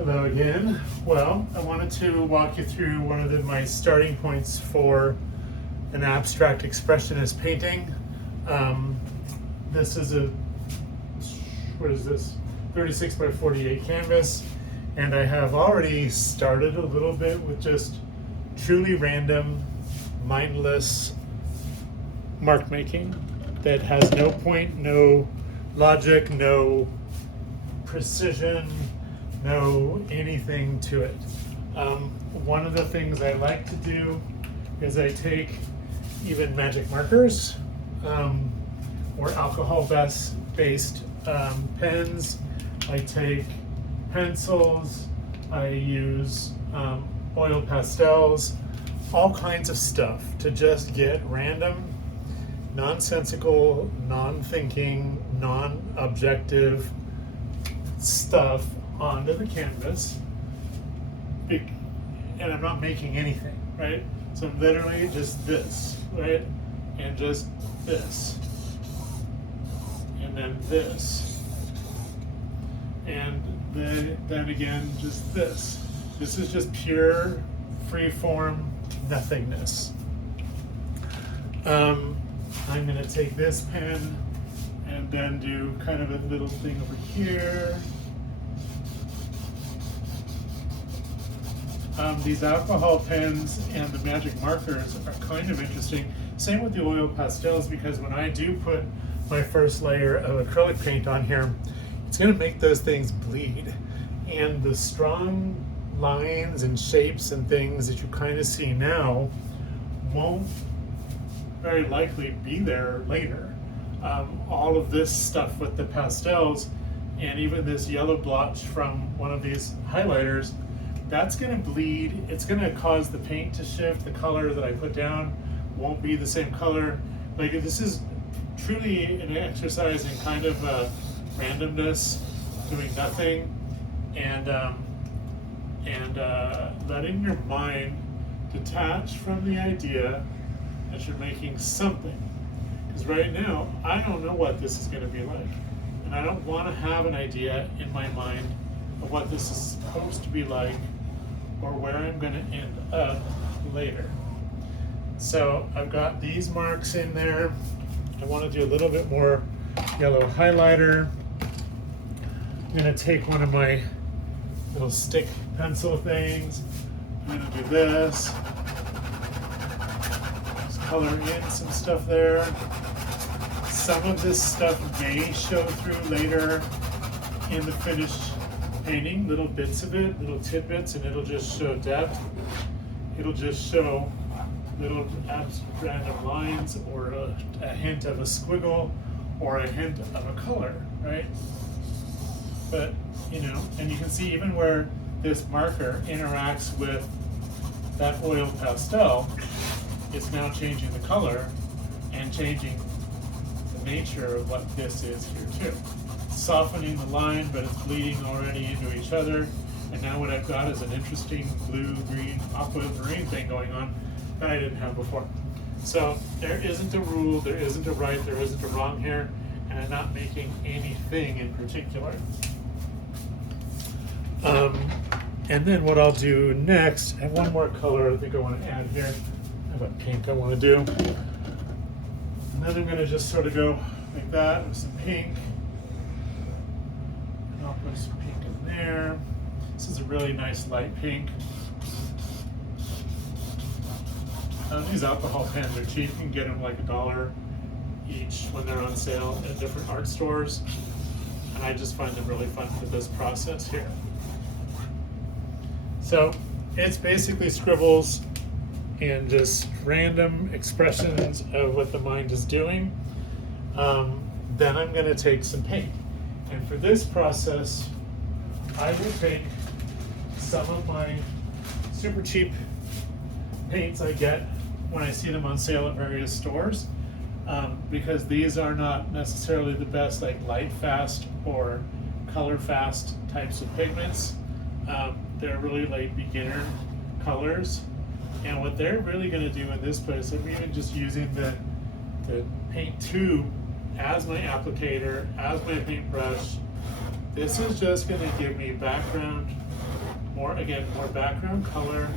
Hello again. Well, I wanted to walk you through one of my starting points for an abstract expressionist painting. This is what is this? 36 by 48 canvas, and I have already started a little bit with just truly random, mindless mark making that has no point, no logic, no precision, no anything to it. One of the things I like to do is I take even magic markers or alcohol-based pens. I take pencils, I use oil pastels, all kinds of stuff to just get random, nonsensical, non-thinking, non-objective stuff onto the canvas, and I'm not making anything, right? So I'm literally just this, right? And just this, and then this, and then again just this. This is just pure free-form nothingness. I'm going to take this pen and then do kind of a little thing over here. These alcohol pens and the magic markers are kind of interesting. Same with the oil pastels, because when I do put my first layer of acrylic paint on here, it's going to make those things bleed. And the strong lines and shapes and things that you kind of see now won't very likely be there later. All of this stuff with the pastels and even this yellow blotch from one of these highlighters, that's going to bleed. It's going to cause the paint to shift. The color that I put down won't be the same color. Like, this is truly an exercise in kind of randomness, doing nothing, and letting your mind detach from the idea that you're making something. Because right now, I don't know what this is going to be like, and I don't want to have an idea in my mind of what this is supposed to be like or where I'm going to end up later. So I've got these marks in there. I want to do a little bit more yellow highlighter. I'm going to take one of my little stick pencil things. I'm going to do this. Just color in some stuff there. Some of this stuff may show through later in the finished painting, little bits of it, little tidbits, and it'll just show depth. It'll just show little random lines or a hint of a squiggle or a hint of a color, right? But, you know, and you can see even where this marker interacts with that oil pastel, it's now changing the color and changing the nature of what this is here too. Softening the line, but it's bleeding already into each other. And now what I've got is an interesting blue, green, aquamarine thing going on that I didn't have before. So there isn't a rule, there isn't a right, there isn't a wrong here, and I'm not making anything in particular. And then what I'll do next, I have one more color I think I want to add here. I have a pink I want to do. And then I'm going to just sort of go like that with some pink. And I'll put some pink in there. This is a really nice light pink. These alcohol pens are cheap. You can get them like $1 each when they're on sale at different art stores. And I just find them really fun for this process here. So it's basically scribbles and just random expressions of what the mind is doing. Then I'm going to take some paint. And for this process, I will take some of my super cheap paints I get when I see them on sale at various stores, because these are not necessarily the best like light fast or color fast types of pigments. They're really like beginner colors, and what they're really going to do in this place, I'm even just using the paint tube as my applicator, as my paintbrush. This is just going to give me background more background color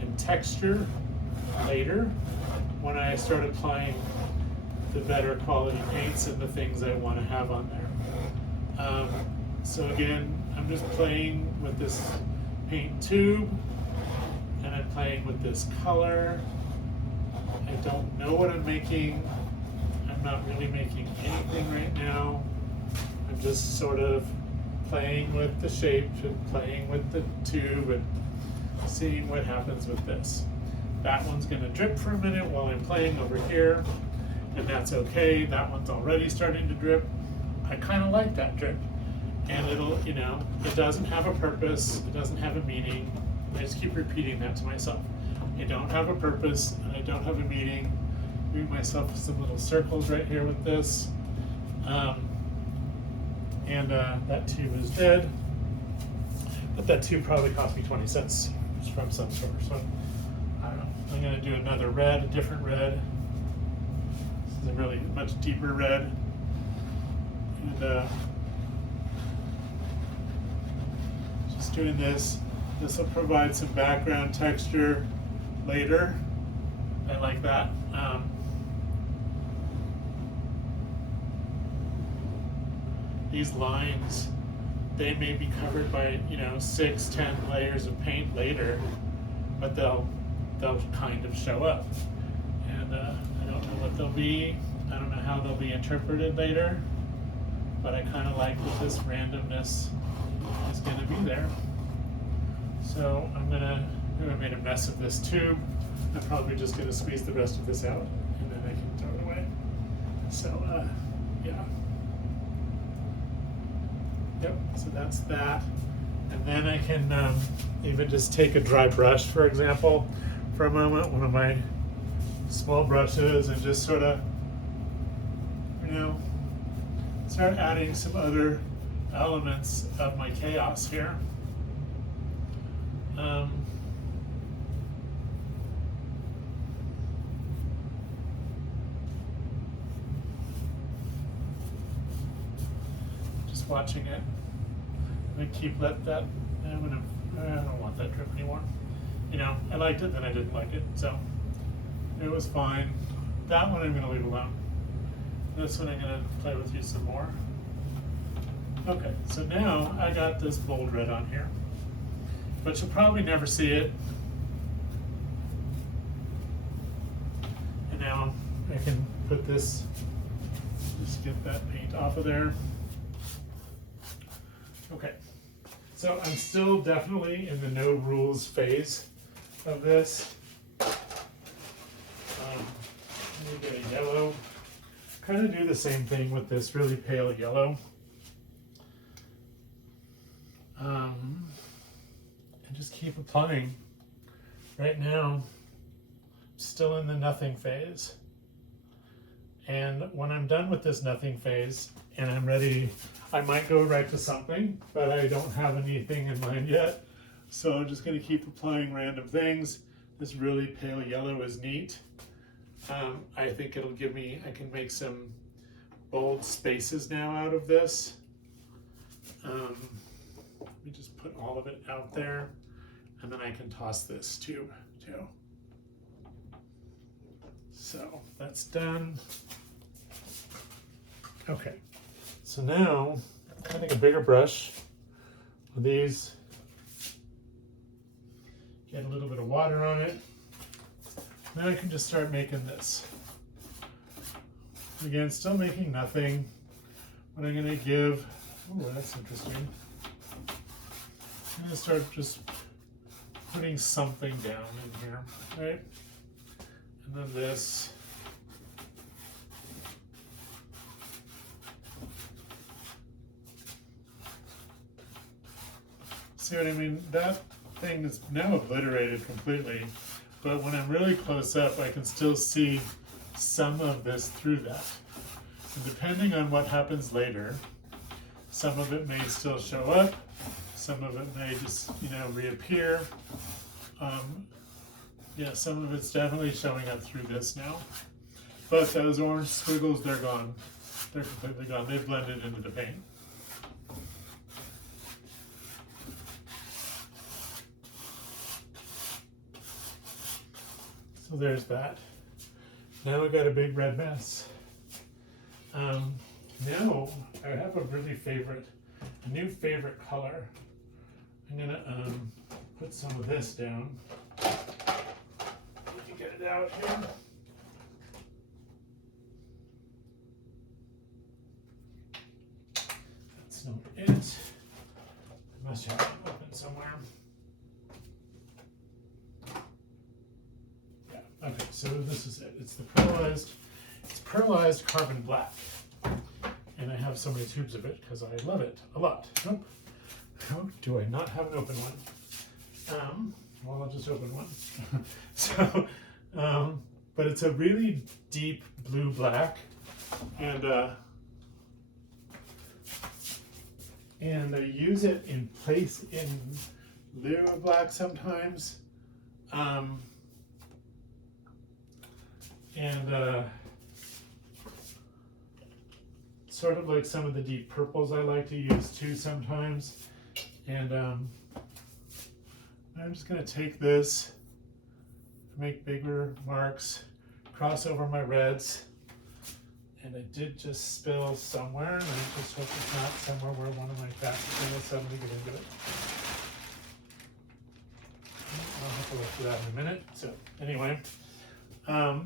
and texture later when I start applying the better quality paints and the things I want to have on there. So again, I'm just playing with this paint tube and I'm playing with this color. I don't know what I'm making. I'm not really making anything right now. I'm just sort of playing with the shape and playing with the tube and seeing what happens with this. That one's going to drip for a minute while I'm playing over here, and that's okay. That one's already starting to drip. I kind of like that drip. And it'll, it doesn't have a purpose, it doesn't have a meaning. I just keep repeating that to myself. I don't have a purpose, and I don't have a meaning. Doing myself some little circles right here with this. That tube is dead. But that tube probably cost me 20 cents from some store. So I don't know. I'm going to do another red, a different red. This is a really much deeper red. And just doing this. This will provide some background texture later. I like that. These lines, they may be covered by 6, 10 layers of paint later, but they'll kind of show up. And I don't know what they'll be. I don't know how they'll be interpreted later, but I kind of like that this randomness is going to be there. So I made a mess of this tube. I'm probably just going to squeeze the rest of this out and then I can throw it away. So yeah. Yep, so that's that. And then I can even just take a dry brush, for example, for a moment, one of my small brushes, and just sort of, start adding some other elements of my chaos here. Just watching it. I'm gonna I don't want that drip anymore. I liked it, then I didn't like it, so it was fine. That one I'm gonna leave alone. This one I'm gonna play with you some more. Okay, so now I got this bold red on here, but you'll probably never see it. And now I can put this, just get that paint off of there. Okay, so I'm still definitely in the no rules phase of this. Let me get a yellow. Kind of do the same thing with this really pale yellow. And just keep applying. Right now, I'm still in the nothing phase. And when I'm done with this nothing phase and I'm ready, I might go right to something, but I don't have anything in mind yet. So I'm just going to keep applying random things. This really pale yellow is neat. I think it'll give me, I can make some bold spaces now out of this. Let me just put all of it out there, and then I can toss this tube too. So that's done. Okay, so now I'm going to take a bigger brush with these, get a little bit of water on it. Now I can just start making this. Again, still making nothing, but I'm going to give, oh, that's interesting. I'm going to start just putting something down in here, right? And then this. See what I mean? That thing is now obliterated completely, but when I'm really close up, I can still see some of this through that. And depending on what happens later, some of it may still show up, some of it may just, reappear. Yeah, some of it's definitely showing up through this now. But those orange squiggles, they're gone. They're completely gone. They've blended into the paint. So there's that. Now we got a big red mess. Now I have a new favorite color. I'm gonna put some of this down. Let me get it out here. That's not it. I must have it open somewhere. Yeah, okay, so this is it. It's pearlized carbon black. And I have so many tubes of it because I love it a lot. Nope. How do I not have an open one? Well, I'll just open one. So, but it's a really deep blue-black, and I use it in lieu of black sometimes, sort of like some of the deep purples I like to use too sometimes. And I'm just going to take this, make bigger marks, cross over my reds. And I did just spill somewhere, and I just hope it's not somewhere where one of my cats is going to suddenly get into it. I'll have to look for that in a minute. So anyway, yeah,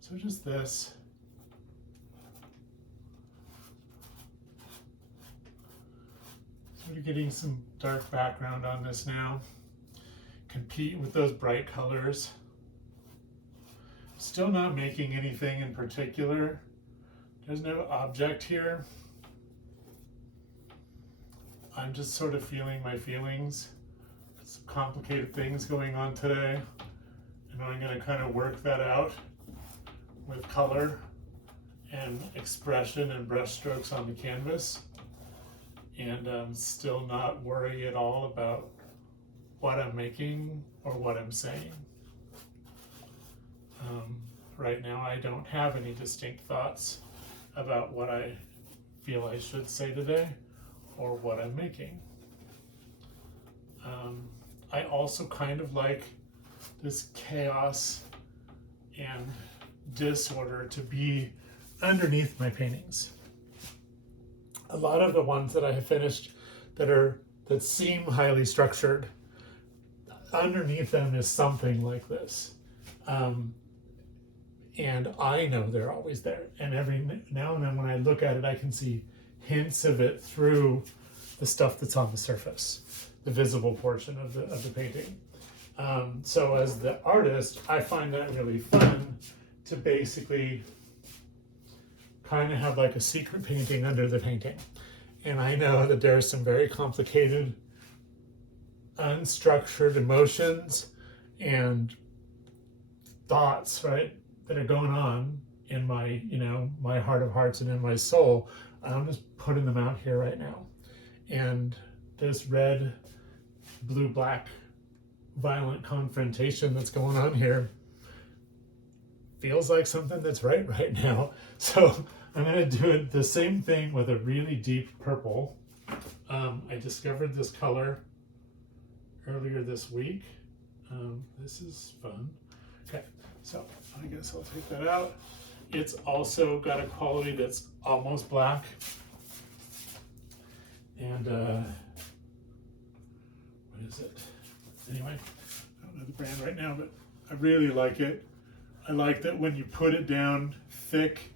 so just this. Sort of getting some dark background on this now. Compete with those bright colors. Still not making anything in particular. There's no object here. I'm just sort of feeling my feelings. Some complicated things going on today. And I'm going to kind of work that out with color and expression and brush strokes on the canvas. And still not worry at all about what I'm making or what I'm saying. Right now I don't have any distinct thoughts about what I feel I should say today or what I'm making. I also kind of like this chaos and disorder to be underneath my paintings. A lot of the ones that I have finished that seem highly structured, underneath them is something like this. And I know they're always there. And every now and then when I look at it, I can see hints of it through the stuff that's on the surface, the visible portion of the painting. So as the artist, I find that really fun to basically kind of have like a secret painting under the painting. And I know that there are some very complicated, unstructured emotions and thoughts, right, that are going on in my, my heart of hearts and in my soul. I'm just putting them out here right now. And this red, blue, black, violent confrontation that's going on here feels like something that's right now. So I'm going to do the same thing with a really deep purple. I discovered this color earlier this week. This is fun. Okay, so I guess I'll take that out. It's also got a quality that's almost black. And what is it? Anyway, I don't know the brand right now, but I really like it. I like that when you put it down thick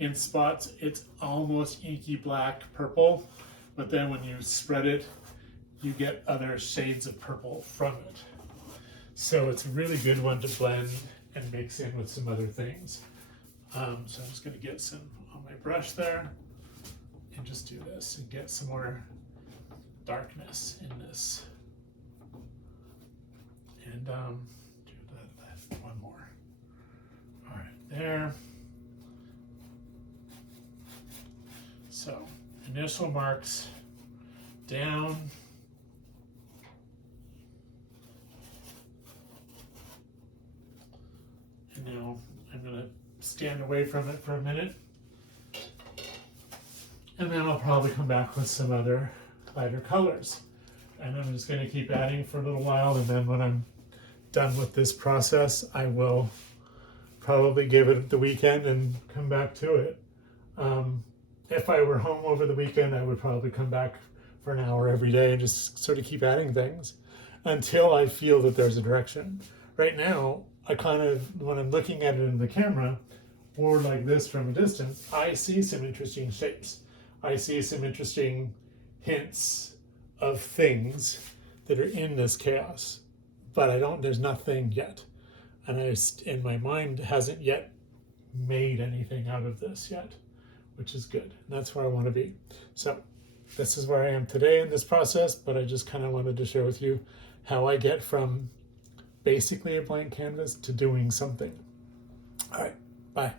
in spots, it's almost inky black purple, but then when you spread it, you get other shades of purple from it. So it's a really good one to blend and mix in with some other things. So I'm just going to get some on my brush there and just do this and get some more darkness in this. And do that one more. All right, there. So initial marks down. And now I'm going to stand away from it for a minute. And then I'll probably come back with some other lighter colors. and I'm just going to keep adding for a little while, and then when I'm done with this process, I will probably give it the weekend and come back to it. If I were home over the weekend, I would probably come back for an hour every day and just sort of keep adding things until I feel that there's a direction. Right now, I kind of, when I'm looking at it in the camera, or like this from a distance, I see some interesting shapes. I see some interesting hints of things that are in this chaos, but there's nothing yet. And my mind hasn't yet made anything out of this yet, which is good. And that's where I want to be. So this is where I am today in this process, but I just kind of wanted to share with you how I get from basically a blank canvas to doing something. All right, bye.